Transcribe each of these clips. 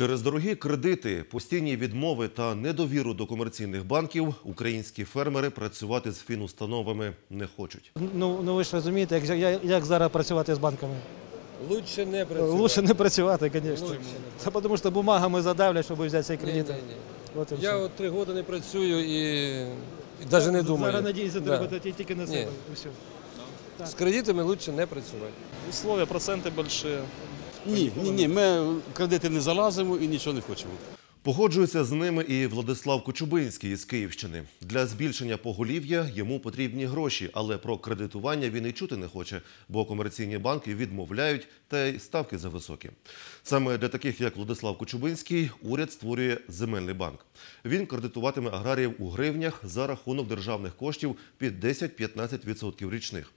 Через дорогі кредити, постійні відмови та недовіру до комерційних банків українські фермери працювати з фінустановами не хочуть. Ну, ну ви ж розумієте, як, як, як зараз працювати з банками? Лучше не працювати. Лучше не працювати, звісно. Це тому що бумагами задавлять, щоб взяти цей Ні, кредит. ні, ні. От Я от три роки не працюю і, і навіть не думаю. Зараз надіюся, Да. ті- тільки на Ні. себе. все. З кредитами лучше не працювати. Условия, проценты большие. Ні, ні, ні, ми в кредити не залазимо і нічого не хочемо. Погоджується з ними і Владислав Кочубинський із Київщини. Для збільшення поголів'я йому потрібні гроші, але про кредитування він і чути не хоче, бо комерційні банки відмовляють та й ставки зависокі. Саме для таких, як Владислав Кочубинський, уряд створює земельний банк. Він кредитуватиме аграріїв у гривнях за рахунок державних коштів під 10-15% річних.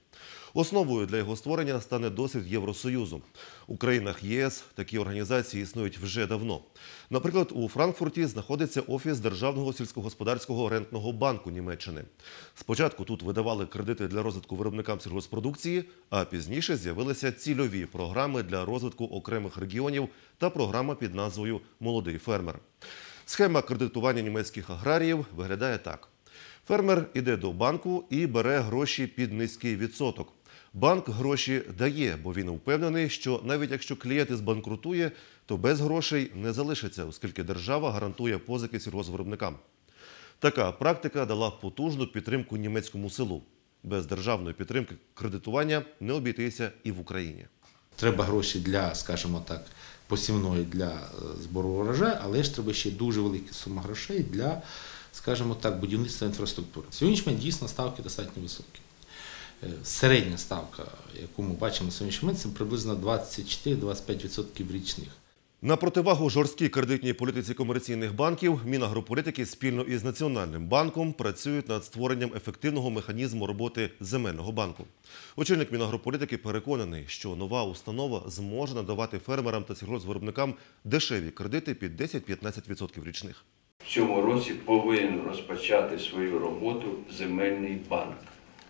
Основою для його створення стане досвід Євросоюзу. У країнах ЄС такі організації існують вже давно. Наприклад, у Франкфурті знаходиться офіс Державного сільськогосподарського рентного банку Німеччини. Спочатку тут видавали кредити для розвитку виробникам сільгоспродукції, а пізніше з'явилися цільові програми для розвитку окремих регіонів та програма під назвою Молодий фермер. Схема кредитування німецьких аграріїв виглядає так. Фермер іде до банку і бере гроші під низький відсоток. Банк гроші дає, бо він впевнений, що навіть якщо клієнт збанкрутує, то без грошей не залишиться, оскільки держава гарантує позики сільгоспвиробникам. Така практика дала потужну підтримку німецькому селу. Без державної підтримки кредитування не обійтися і в Україні. Треба гроші для, скажімо так, посівної для е, збору урожаю, але ж треба ще дуже велика сума грошей для, скажімо так, будівництва інфраструктури. Сьогоднішній дійсно ставки достатньо високі. Е, Середня ставка, яку ми бачимо на сьогоднішній момент, це приблизно 24-25% річних. На противагу жорсткій кредитній політиці комерційних банків, Мінагрополітики спільно із Національним банком працюють над створенням ефективного механізму роботи земельного банку. Очільник Мінагрополітики переконаний, що нова установа зможе надавати фермерам та сільгоспвиробникам дешеві кредити під 10-15% річних. В цьому році повинен розпочати свою роботу земельний банк.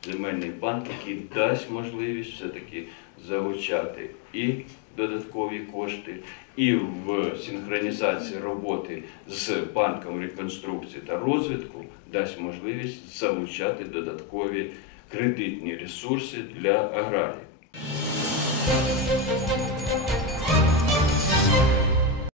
Земельний банк, який дасть можливість все-таки залучати і додаткові кошти, і в синхронізації роботи з банком реконструкції та розвитку дасть можливість залучати додаткові кредитні ресурси для аграріїв.